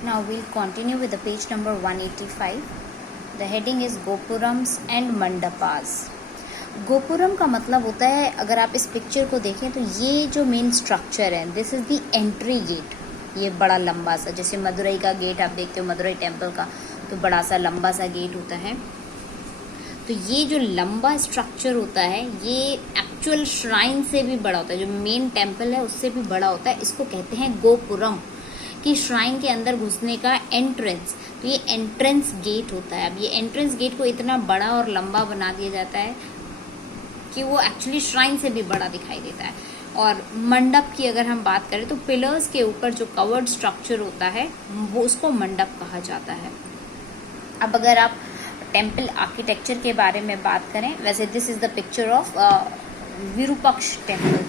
Now we'll continue with the page number 185. The heading is Gopurams and Mandapas. Gopuram का मतलब होता है, अगर आप इस पिक्चर को देखें तो ये जो मेन स्ट्रक्चर है, this is the entry gate. ये बड़ा लंबा सा, जैसे मदुरई का गेट आप देखते हो मदुरई टेम्पल का, तो बड़ा सा लंबा सा गेट होता है। तो ये जो लंबा स्ट्रक्चर होता है ये एक्चुअल श्राइन से भी बड़ा होता है, जो मेन टेम्पल है उससे भी बड़ा होता है। इसको कहते हैं गोपुरम, कि श्राइन के अंदर घुसने का एंट्रेंस। तो ये एंट्रेंस गेट होता है। अब ये एंट्रेंस गेट को इतना बड़ा और लंबा बना दिया जाता है कि वो एक्चुअली श्राइन से भी बड़ा दिखाई देता है। और मंडप की अगर हम बात करें तो पिलर्स के ऊपर जो कवर्ड स्ट्रक्चर होता है वो उसको मंडप कहा जाता है। अब अगर आप टेम्पल आर्किटेक्चर के बारे में बात करें, वैसे this is the picture of Virupaksha temple.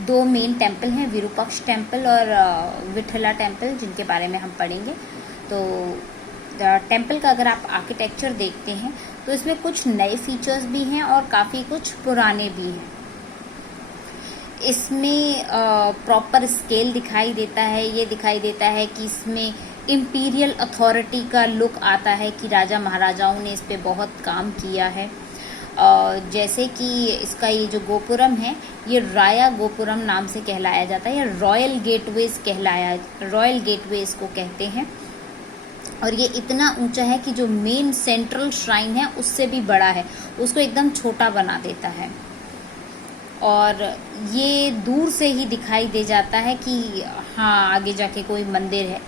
दो मेन टेम्पल हैं, विरूपक्ष टेम्पल और विठला टेम्पल, जिनके बारे में हम पढ़ेंगे। तो टेम्पल का अगर आप आर्किटेक्चर देखते हैं तो इसमें कुछ नए फीचर्स भी हैं और काफ़ी कुछ पुराने भी हैं। इसमें प्रॉपर स्केल दिखाई देता है। ये दिखाई देता है कि इसमें इम्पीरियल अथॉरिटी का लुक आता है, कि राजा महाराजाओं ने इस पे बहुत काम किया है। जैसे कि इसका ये जो गोपुरम है ये राया गोपुरम नाम से कहलाया जाता है, या रॉयल गेटवेज रॉयल गेटवे इसको कहते हैं। और ये इतना ऊंचा है कि जो मेन सेंट्रल श्राइन है उससे भी बड़ा है, उसको एकदम छोटा बना देता है। और ये दूर से ही दिखाई दे जाता है कि हाँ आगे जाके कोई मंदिर है,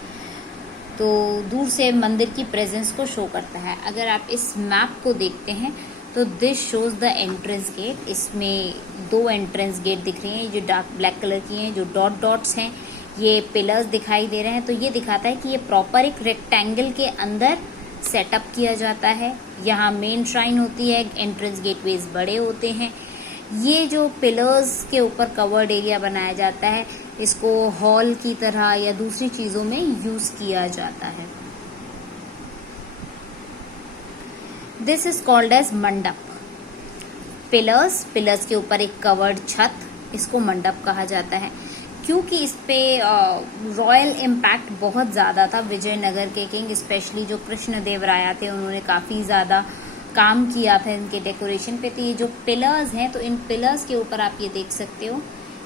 तो दूर से मंदिर की प्रेजेंस को शो करता है। अगर आप इस मैप को देखते हैं तो this shows the entrance gate. इसमें दो एंट्रेंस गेट दिख रही हैं, जो डार्क ब्लैक कलर की हैं, जो डॉट डॉट्स हैं, ये पिलर्स दिखाई दे रहे हैं। तो ये दिखाता है कि ये प्रॉपर एक रेक्टेंगल के अंदर सेटअप किया जाता है। यहाँ मेन श्राइन होती है, एंट्रेंस गेटवेज बड़े होते हैं। ये जो पिलर्स के ऊपर कवर्ड एरिया बनाया जाता है, इसको हॉल की तरह या दूसरी चीज़ों में यूज़ किया जाता है। दिस इज कॉल्ड एज मंडप। पिलर्स के ऊपर एक कवर्ड छत, इसको मंडप कहा जाता है। क्योंकि इस पे रॉयल इम्पैक्ट बहुत ज़्यादा था। विजयनगर के किंग स्पेशली जो कृष्णदेवराया थे, उन्होंने काफ़ी ज़्यादा काम किया था इनके डेकोरेशन पे। तो ये जो पिलर्स हैं, तो इन पिलर्स के ऊपर आप ये देख सकते हो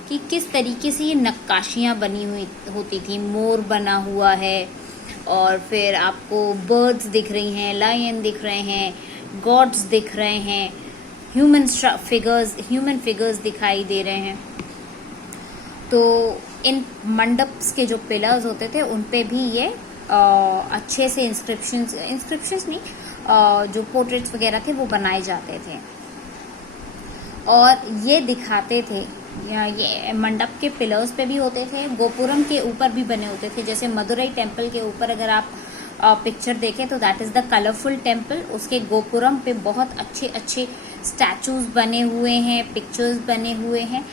कि किस तरीके से ये नक्काशियाँ बनी हुई होती थी। मोर बना हुआ है, और फिर आपको बर्ड्स दिख रही हैं, लायन दिख रहे हैं, गॉड्स दिख रहे हैं, ह्यूमन फिगर्स दिखाई दे रहे हैं। तो इन मंडप्स के जो पिलर्स होते थे उन पे भी ये अच्छे से इंस्क्रिप्शंस नहीं, जो पोर्ट्रेट्स वगैरह थे वो बनाए जाते थे। और ये दिखाते थे, ये मंडप के पिलर्स पे भी होते थे, गोपुरम के ऊपर भी बने होते थे। जैसे मदुरई टेम्पल के ऊपर अगर आप पिक्चर देखें तो that is the colourful temple. उसके गोपुरम पे बहुत अच्छे स्टैचूज बने हुए हैं, पिक्चर्स बने हुए हैं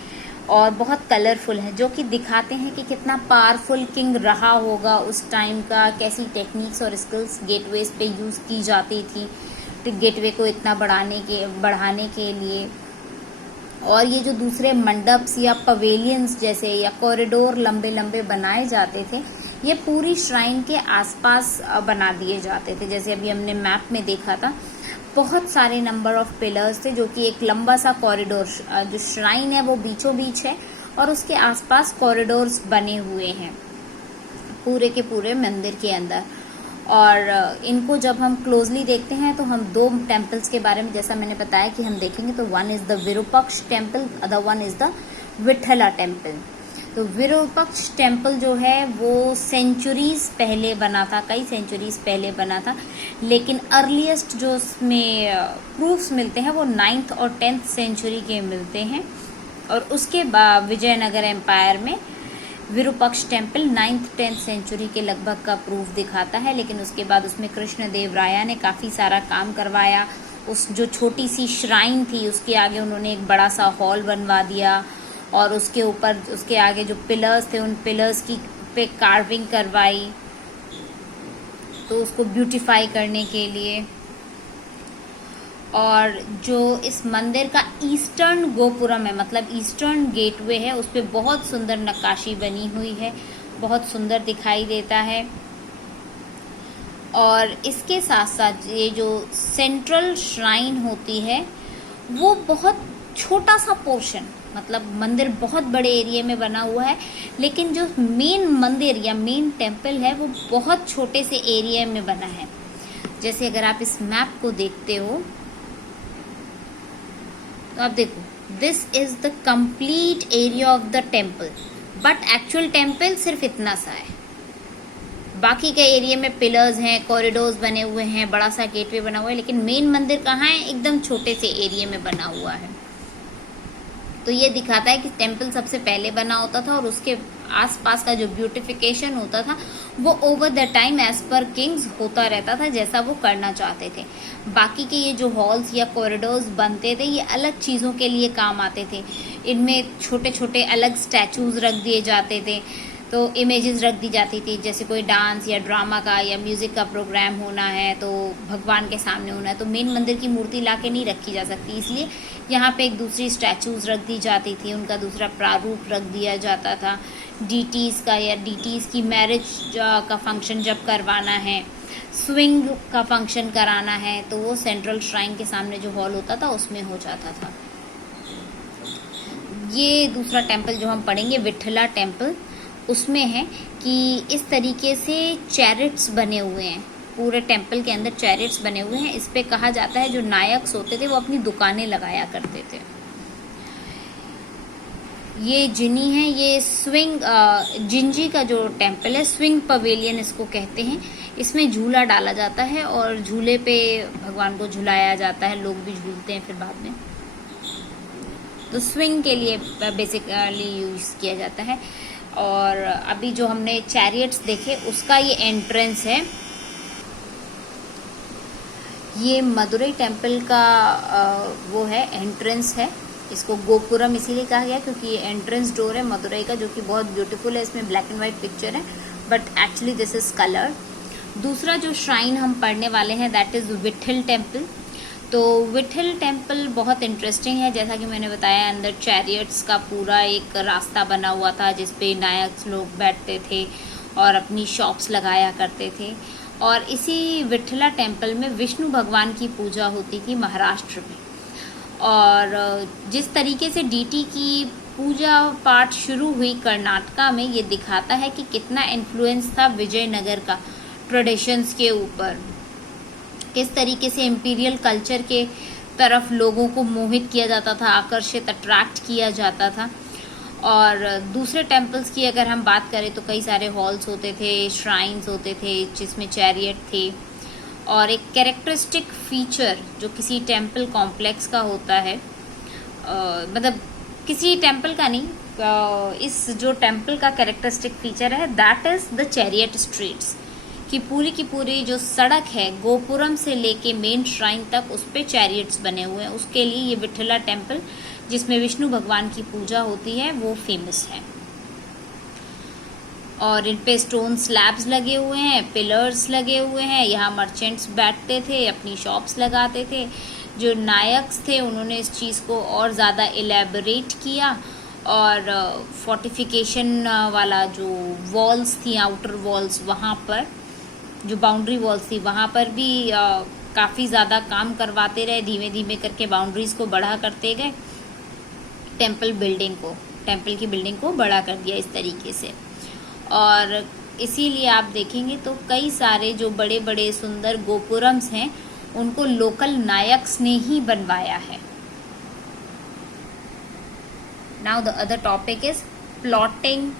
और बहुत कलरफुल है, जो कि दिखाते हैं कि कितना पावरफुल किंग रहा होगा उस टाइम का, कैसी टेक्निक्स और स्किल्स गेटवेज पे यूज़ की जाती थी गेटवे को इतना बढ़ाने के लिए। और ये जो दूसरे मंडप्स या पवेलियंस जैसे या कॉरिडोर लंबे लंबे बनाए जाते थे, ये पूरी श्राइन के आसपास बना दिए जाते थे। जैसे अभी हमने मैप में देखा था, बहुत सारे नंबर ऑफ पिलर्स थे, जो कि एक लंबा सा कॉरिडोर, जो श्राइन है वो बीचों बीच है और उसके आसपास कॉरिडोर्स बने हुए हैं पूरे के पूरे मंदिर के अंदर। और इनको जब हम क्लोजली देखते हैं तो हम दो टेम्पल्स के बारे में, जैसा मैंने बताया कि हम देखेंगे, तो one is the Virupaksha temple, other one is the Vittala temple. तो विरूपक्ष टेम्पल जो है वो सेंचुरीज पहले बना था, कई सेंचुरीज पहले बना था, लेकिन अर्लीस्ट जो उसमें प्रूफ्स मिलते हैं वो 9th और 10th सेंचुरी के मिलते हैं। और उसके बाद विजयनगर एम्पायर में विरूपक्ष टेम्पल 9th-10th सेंचुरी के लगभग का प्रूफ दिखाता है। लेकिन उसके बाद उसमें कृष्णदेवराया ने काफ़ी सारा काम करवाया। उस जो छोटी सी श्राइन थी उसके आगे उन्होंने एक बड़ा सा हॉल बनवा दिया, और उसके ऊपर उसके आगे जो पिलर्स थे उन पिलर्स की पे कार्विंग करवाई, तो उसको ब्यूटीफाई करने के लिए। और जो इस मंदिर का ईस्टर्न गोपुरम है, मतलब ईस्टर्न गेटवे है, उस पर बहुत सुंदर नक्काशी बनी हुई है, बहुत सुंदर दिखाई देता है। और इसके साथ साथ ये जो सेंट्रल श्राइन होती है वो बहुत छोटा सा पोर्शन, मतलब मंदिर बहुत बड़े एरिया में बना हुआ है, लेकिन जो मेन मंदिर या मेन टेम्पल है वो बहुत छोटे से एरिया में बना है। जैसे अगर आप इस मैप को देखते हो तो आप देखो, this is the complete area of the temple, but actual temple सिर्फ इतना सा है। बाकी के एरिया में पिलर्स हैं, कॉरिडोर्स बने हुए हैं, बड़ा सा गेटवे बना हुआ है, लेकिन मेन मंदिर कहाँ है? एकदम छोटे से एरिया में बना हुआ है। तो ये दिखाता है कि टेम्पल सबसे पहले बना होता था और उसके आसपास का जो ब्यूटिफिकेशन होता था वो over the time as per kings होता रहता था, जैसा वो करना चाहते थे। बाकी के ये जो हॉल्स या कॉरिडोर्स बनते थे ये अलग चीज़ों के लिए काम आते थे। इनमें छोटे छोटे अलग स्टैचूज रख दिए जाते थे, तो इमेजेस रख दी जाती थी, जैसे कोई डांस या ड्रामा का या म्यूज़िक का प्रोग्राम होना है तो भगवान के सामने होना है, तो मेन मंदिर की मूर्ति ला के नहीं रखी जा सकती, इसलिए यहाँ पे एक दूसरी स्टैचूज रख दी जाती थी, उनका दूसरा प्रारूप रख दिया जाता था। डीटीज़ का या डीटीज़ की मैरिज का फंक्शन जब करवाना है, स्विंग का फंक्शन कराना है, तो वो सेंट्रल श्राइन के सामने जो हॉल होता था उसमें हो जाता था। ये दूसरा टेम्पल जो हम पढ़ेंगे विठला टेम्पल, उसमें है कि इस तरीके से चैरिट्स बने हुए हैं, पूरे टेम्पल के अंदर चैरिट्स बने हुए हैं। इस पे कहा जाता है जो नायक्स होते थे वो अपनी दुकानें लगाया करते थे। ये जिनी है, ये स्विंग जिंजी का जो टेम्पल है, स्विंग पवेलियन इसको कहते हैं। इसमें झूला डाला जाता है और झूले पे भगवान को झुलाया जाता है, लोग भी झूलते हैं फिर बाद में। तो स्विंग के लिए बेसिकली यूज किया जाता है। और अभी जो हमने चैरियट्स देखे उसका ये एंट्रेंस है। ये मदुरई टेम्पल का वो है एंट्रेंस है, इसको गोपुरम इसीलिए कहा गया क्योंकि ये एंट्रेंस डोर है मदुरई का, जो कि बहुत ब्यूटीफुल है। इसमें ब्लैक एंड वाइट पिक्चर है but actually this is colour. दूसरा जो श्राइन हम पढ़ने वाले हैं दैट इज विठल टेम्पल। तो विठल टेम्पल बहुत इंटरेस्टिंग है, जैसा कि मैंने बताया अंदर चैरियट्स का पूरा एक रास्ता बना हुआ था जिसपे नायक लोग बैठते थे और अपनी शॉप्स लगाया करते थे। और इसी विठला टेम्पल में विष्णु भगवान की पूजा होती थी महाराष्ट्र में। और जिस तरीके से डीटी की पूजा पाठ शुरू हुई कर्नाटका में, ये दिखाता है कि कितना इन्फ्लुएंस था विजयनगर का ट्रेडिशंस के ऊपर, किस तरीके से इम्पीरियल कल्चर के तरफ लोगों को मोहित किया जाता था, आकर्षित अट्रैक्ट किया जाता था। और दूसरे टेम्पल्स की अगर हम बात करें तो कई सारे हॉल्स होते थे, श्राइन्स होते थे जिसमें चैरियट थे। और एक कैरेक्टरिस्टिक फीचर जो किसी टेम्पल कॉम्प्लेक्स का होता है, मतलब किसी टेम्पल का नहीं, इस जो टेम्पल का कैरेक्टरिस्टिक फीचर है that is the chariot streets, कि की पूरी जो सड़क है गोपुरम से लेके मेन श्राइन तक उस पे चैरियट्स बने हुए हैं। उसके लिए ये विठला टेम्पल जिसमें विष्णु भगवान की पूजा होती है वो फेमस है। और इन पे स्टोन स्लैब्स लगे हुए हैं, पिलर्स लगे हुए हैं, यहाँ मर्चेंट्स बैठते थे, अपनी शॉप्स लगाते थे। जो नायक्स थे उन्होंने इस चीज़ को और ज़्यादा एलेबोरेट किया और फोर्टिफिकेशन वाला जो वॉल्स थी, आउटर वॉल्स, वहाँ पर जो बाउंड्री वॉल्स थी वहाँ पर भी काफ़ी ज़्यादा काम करवाते रहे। धीमे धीमे करके बाउंड्रीज को बड़ा करते गए, टेम्पल की बिल्डिंग को बड़ा कर दिया इस तरीके से। और इसीलिए आप देखेंगे तो कई सारे जो बड़े बड़े सुंदर गोपुरम्स हैं उनको लोकल नायक्स ने ही बनवाया है। Now the other topic is plotting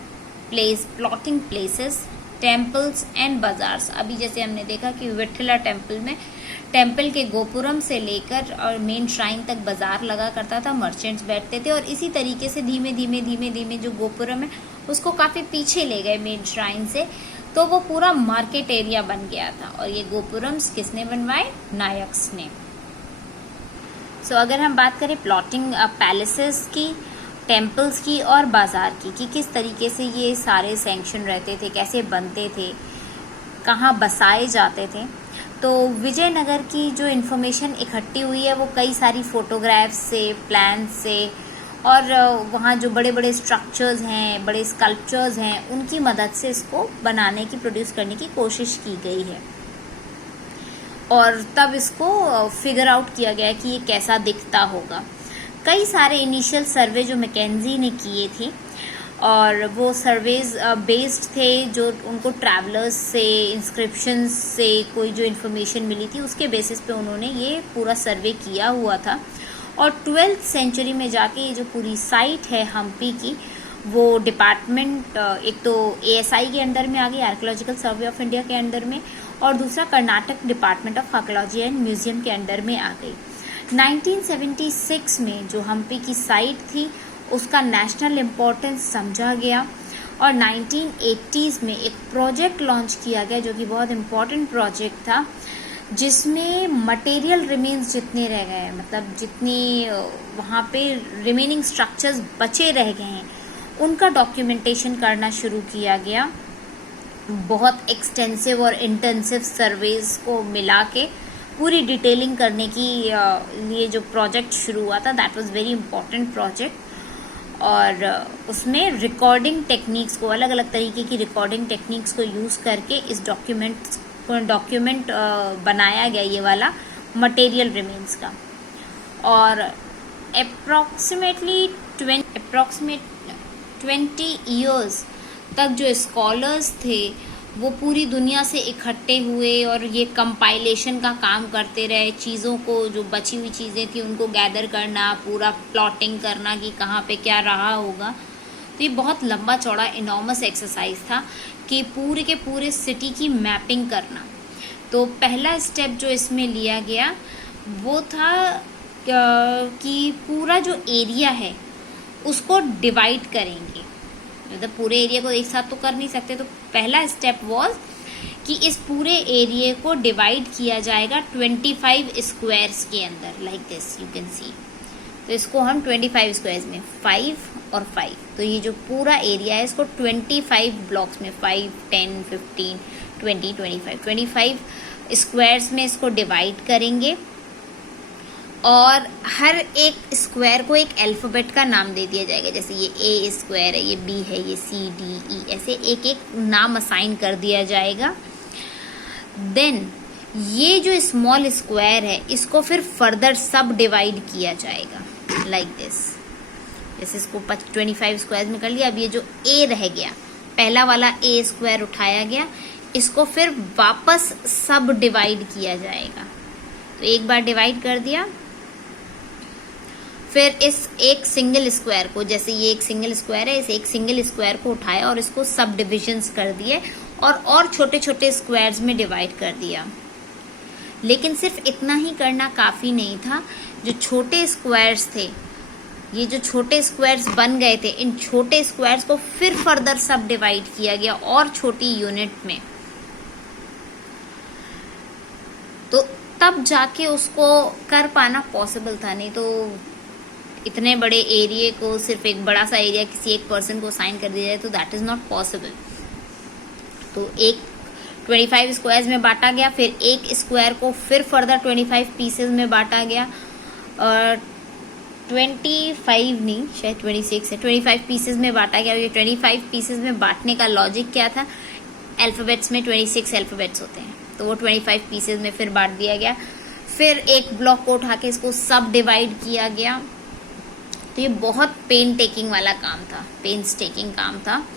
places, temples and bazaars. अभी जैसे हमने देखा कि विठला टेम्पल में टेम्पल के गोपुरम से लेकर और मेन श्राइन तक बाजार लगा करता था, मर्चेंट्स बैठते थे। और इसी तरीके से धीमे धीमे जो गोपुरम है उसको काफ़ी पीछे ले गए मेन श्राइन से, तो वो पूरा मार्केट एरिया बन गया था। और ये गोपुरम्स किसने बनवाए? नायक्स ने। सो अगर हम बात करें प्लॉटिंग पैलेसेस की, टेम्पल्स की और बाज़ार की, कि किस तरीके से ये सारे सैंक्शन रहते थे, कैसे बनते थे, कहाँ बसाए जाते थे, तो विजयनगर की जो इन्फॉर्मेशन इकट्ठी हुई है वो कई सारी फोटोग्राफ्स से, प्लान से और वहाँ जो बड़े बड़े स्ट्रक्चर्स हैं, बड़े स्कल्पचर्स हैं, उनकी मदद से इसको बनाने की, प्रोड्यूस करने की कोशिश की गई है। और तब इसको फिगर आउट किया गया कि ये कैसा दिखता होगा। कई सारे इनिशियल सर्वे जो मैकेंजी ने किए थे और वो सर्वेज बेस्ड थे जो उनको ट्रैवलर्स से, इंस्क्रिप्शंस से कोई जो इन्फॉर्मेशन मिली थी उसके बेसिस पे उन्होंने ये पूरा सर्वे किया हुआ था। और 12th सेंचुरी में जाके ये जो पूरी साइट है हम्पी की, वो डिपार्टमेंट एक तो ASI के अंदर में आ गई, आर्कियोलॉजिकल सर्वे ऑफ इंडिया के अंदर में, और दूसरा Karnataka department of archaeology and museum के अंडर में आ गई। 1976 में जो हम्पी की साइट थी उसका नेशनल इम्पोर्टेंस समझा गया और 1980s में एक प्रोजेक्ट लॉन्च किया गया जो कि बहुत इम्पोर्टेंट प्रोजेक्ट था, जिसमें मटेरियल रिमेन्स जितने रह गए, मतलब जितनी वहाँ पे रिमेनिंग स्ट्रक्चर्स बचे रह गए हैं उनका डॉक्यूमेंटेशन करना शुरू किया गया। बहुत एक्सटेंसिव और इंटेंसिव सर्वेज को मिला के पूरी डिटेलिंग करने की लिए जो प्रोजेक्ट शुरू हुआ था, that was very important project. और उसमें रिकॉर्डिंग टेक्निक्स को, अलग अलग तरीके की रिकॉर्डिंग टेक्निक्स को यूज़ करके इस डॉक्यूमेंट बनाया गया ये वाला मटेरियल रिमेन्स का। और अप्रॉक्सीमेटली 20 ईयर्स तक जो स्कॉलर्स थे वो पूरी दुनिया से इकट्ठे हुए और ये कंपाइलेशन का काम करते रहे, चीज़ों को, जो बची हुई चीज़ें थी उनको गैदर करना, पूरा प्लॉटिंग करना कि कहाँ पे क्या रहा होगा। तो ये बहुत लंबा चौड़ा इनॉर्मस एक्सरसाइज था कि पूरे के पूरे सिटी की मैपिंग करना। तो पहला स्टेप जो इसमें लिया गया वो था कि पूरा जो एरिया है उसको डिवाइड करेंगे, मतलब पूरे एरिया को एक साथ तो कर नहीं सकते। तो पहला स्टेप वॉज कि इस पूरे एरिया को डिवाइड किया जाएगा 25 स्क्वायर्स के अंदर, like this you can see. तो इसको हम 25 स्क्वायर्स में 5 और 5, तो ये जो पूरा एरिया है इसको 25 ब्लॉक्स में 5, 10, 15, 20, 25 स्क्वायर्स में इसको डिवाइड करेंगे। और हर एक स्क्वायर को एक अल्फ़ाबेट का नाम दे दिया जाएगा, जैसे ये A स्क्वायर है, ये B है, ये C, D, E, ऐसे एक एक नाम असाइन कर दिया जाएगा। देन ये जो स्मॉल स्क्वायर है इसको फिर फर्दर सब डिवाइड किया जाएगा, लाइक दिस। जैसे इसको 25 स्क्वायर में कर लिया। अब ये जो A रह गया, पहला वाला A स्क्वायर उठाया गया, इसको फिर वापस सब डिवाइड किया जाएगा। तो एक बार डिवाइड कर दिया, फिर इस एक सिंगल स्क्वायर को, जैसे ये एक सिंगल स्क्वायर है, इस एक सिंगल स्क्वायर को उठाया और इसको सब डिविजन्स कर दिए और छोटे छोटे स्क्वायर्स में डिवाइड कर दिया। लेकिन सिर्फ इतना ही करना काफ़ी नहीं था। जो छोटे स्क्वायर्स थे, ये जो छोटे स्क्वायर्स बन गए थे, इन छोटे स्क्वायर्स को फिर फर्दर सब डिवाइड किया गया और छोटी यूनिट में। तो तब जाके उसको कर पाना पॉसिबल था, नहीं तो इतने बड़े एरिया को सिर्फ एक बड़ा सा एरिया किसी एक पर्सन को साइन कर दिया जाए तो दैट इज़ नॉट पॉसिबल। तो एक 25 स्क्वायर्स में बांटा गया, फिर एक स्क्वायर को फिर फर्दर 25 पीसेस में बांटा गया, और 25 नहीं, शायद 26 है, 25 पीसेस में बांटा गया। ये 25 पीसेस में बांटने का लॉजिक क्या था, अल्फ़ाबेट्स में 26 अल्फ़ाबेट्स होते हैं, तो वो 25 पीसेस में फिर बांट दिया गया। फिर एक ब्लॉक को उठा के इसको सब डिवाइड किया गया। तो ये बहुत पेन टेकिंग वाला काम था, पेन्सटेकिंग काम था।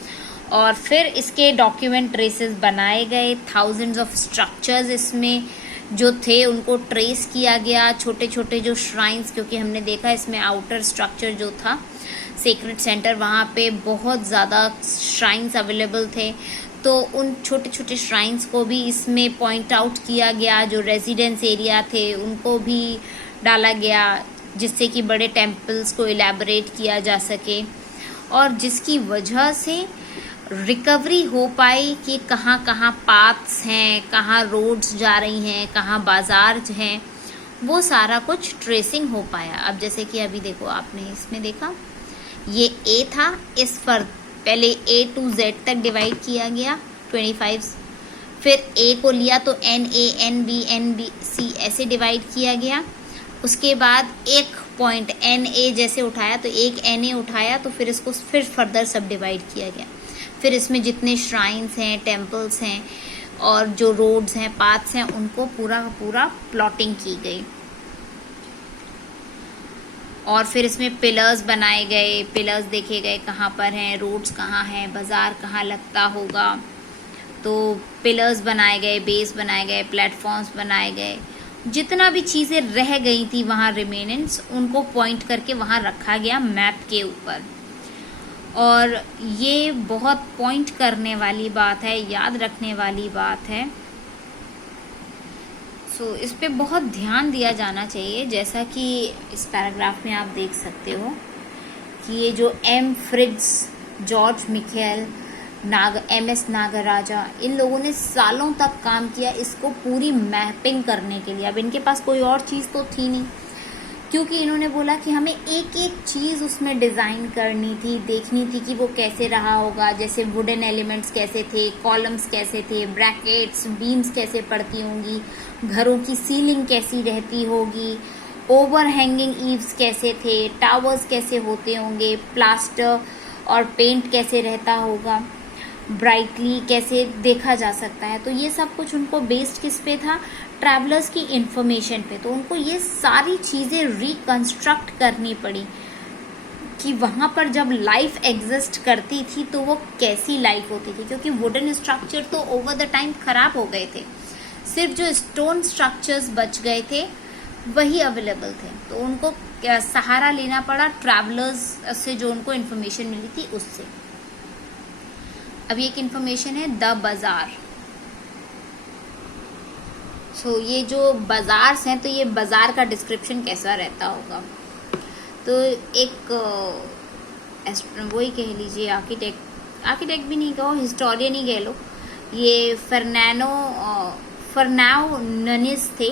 और फिर इसके डॉक्यूमेंट ट्रेसेस बनाए गए, थाउजेंड्स ऑफ स्ट्रक्चर्स इसमें जो थे उनको ट्रेस किया गया, छोटे छोटे जो श्राइन्स, क्योंकि हमने देखा इसमें आउटर स्ट्रक्चर जो था सेक्रेड सेंटर, वहाँ पे बहुत ज़्यादा श्राइन्स अवेलेबल थे, तो उन छोटे छोटे श्राइन्स को भी इसमें पॉइंट आउट किया गया। जो रेजिडेंस एरिया थे उनको भी डाला गया, जिससे कि बड़े टेम्पल्स को इलेबोरेट किया जा सके, और जिसकी वजह से रिकवरी हो पाई कि कहाँ कहाँ पाथ्स हैं, कहाँ रोड्स जा रही हैं, कहाँ बाजार हैं, वो सारा कुछ ट्रेसिंग हो पाया। अब जैसे कि अभी देखो, आपने इसमें देखा ये A था, इस पर पहले A to Z तक डिवाइड किया गया 25, फिर A को लिया तो NA, NB, NBC ऐसे डिवाइड किया गया। उसके बाद एक पॉइंट NA जैसे उठाया तो एक NA उठाया, तो फिर इसको फिर फर्दर सब डिवाइड किया गया। फिर इसमें जितने श्राइन्स हैं, टेम्पल्स हैं, और जो रोड्स हैं, पाथ्स हैं, उनको पूरा पूरा प्लॉटिंग की गई। और फिर इसमें पिलर्स बनाए गए, पिलर्स देखे गए कहाँ पर हैं, रोड्स कहाँ हैं, बाजार कहाँ लगता होगा, तो पिलर्स बनाए गए, बेस बनाए गए, प्लेटफॉर्म्स बनाए गए। जितना भी चीज़ें रह गई थी वहाँ रिमेनेंट्स, उनको पॉइंट करके वहाँ रखा गया मैप के ऊपर। और ये बहुत पॉइंट करने वाली बात है, याद रखने वाली बात है। सो इस पे बहुत ध्यान दिया जाना चाहिए। जैसा कि इस पैराग्राफ में आप देख सकते हो कि ये जो M Fritz, George Michel, MS Nagaraja, इन लोगों ने सालों तक काम किया इसको पूरी मैपिंग करने के लिए। अब इनके पास कोई और चीज़ तो थी नहीं, क्योंकि इन्होंने बोला कि हमें एक एक चीज़ उसमें डिज़ाइन करनी थी, देखनी थी कि वो कैसे रहा होगा। जैसे वुडन एलिमेंट्स कैसे थे, कॉलम्स कैसे थे, ब्रैकेट्स, बीम्स कैसे पड़ती होंगी, घरों की सीलिंग कैसी रहती होगी, ओवर हैंगिंग ईव्स कैसे थे, टावर्स कैसे होते होंगे, प्लास्टर और पेंट कैसे रहता होगा, ब्राइटली कैसे देखा जा सकता है। तो ये सब कुछ उनको बेस्ड किस पे था, ट्रैवलर्स की इंफॉर्मेशन पे। तो उनको ये सारी चीज़ें रिकंस्ट्रक्ट करनी पड़ी कि वहाँ पर जब लाइफ एग्जिस्ट करती थी तो वो कैसी लाइफ होती थी, क्योंकि वुडन स्ट्रक्चर तो ओवर द टाइम खराब हो गए थे। सिर्फ जो स्टोन स्ट्रक्चर्स बच गए थे वही अवेलेबल थे। तो उनको सहारा लेना पड़ा ट्रैवलर्स से, जो उनको इन्फॉर्मेशन मिली थी उससे। अब एक इन्फॉर्मेशन है द बाजार। सो ये जो बाजार्स हैं, तो ये बाजार का डिस्क्रिप्शन कैसा रहता होगा। तो एक वही कह लीजिए आर्किटेक्ट भी नहीं कहो, हिस्टोरियन ही कह लो, ये फर्नाओ ननिस थे।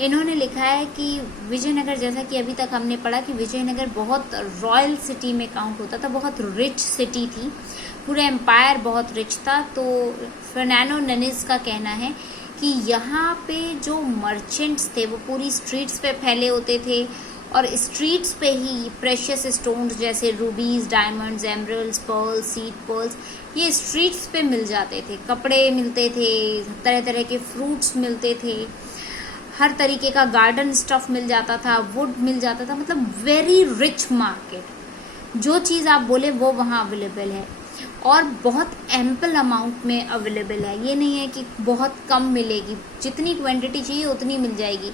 इन्होंने लिखा है कि विजयनगर, जैसा कि अभी तक हमने पढ़ा कि विजयनगर बहुत रॉयल सिटी में काउंट होता था, बहुत रिच सिटी थी, पूरा एम्पायर बहुत रिच था। तो फर्नानो ननिस का कहना है कि यहाँ पे जो मर्चेंट्स थे वो पूरी स्ट्रीट्स पे फैले होते थे, और स्ट्रीट्स पे ही प्रेशियस स्टोन्स जैसे रूबीज, diamonds, emeralds, pearls, seed pearls, ये स्ट्रीट्स पे मिल जाते थे। कपड़े मिलते थे, तरह तरह के फ्रूट्स मिलते थे, हर तरीके का गार्डन स्टफ मिल जाता था, वुड मिल जाता था, मतलब वेरी रिच मार्केट। जो चीज़ आप बोले वो वहाँ अवेलेबल है, और बहुत एम्पल अमाउंट में अवेलेबल है। ये नहीं है कि बहुत कम मिलेगी, जितनी क्वांटिटी चाहिए उतनी मिल जाएगी।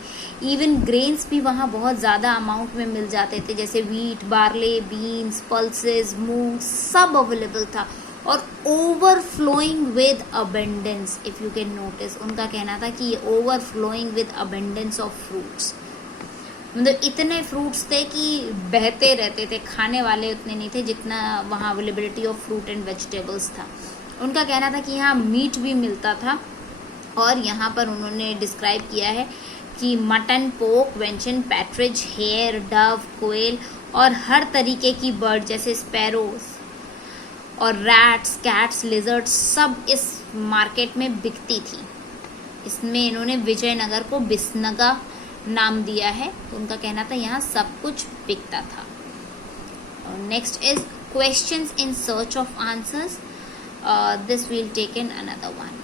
इवन ग्रेन्स भी वहाँ बहुत ज़्यादा अमाउंट में मिल जाते थे, जैसे वीट, बार्ले, बीन्स, पल्सेस, मूंग, सब अवेलेबल था, और overflowing with abundance. If you can notice, उनका कहना था कि ये overflowing with abundance of fruits, मतलब इतने फ्रूट्स थे कि बहते रहते थे, खाने वाले उतने नहीं थे जितना वहाँ availability of fruit and vegetables था। उनका कहना था कि यहाँ मीट भी मिलता था, और यहाँ पर उन्होंने डिस्क्राइब किया है कि मटन, पोर्क, वेंचन, पैट्रिज, हेयर, डव, कोयल और हर तरीके की बर्ड जैसे स्पैरोज और रैट्स, कैट्स, लिजर्ड्स, सब इस मार्केट में बिकती थी। इसमें इन्होंने विजयनगर को बिसनगा नाम दिया है। तो उनका कहना था यहाँ सब कुछ बिकता था। Next is questions in search of answers. This will take in another one.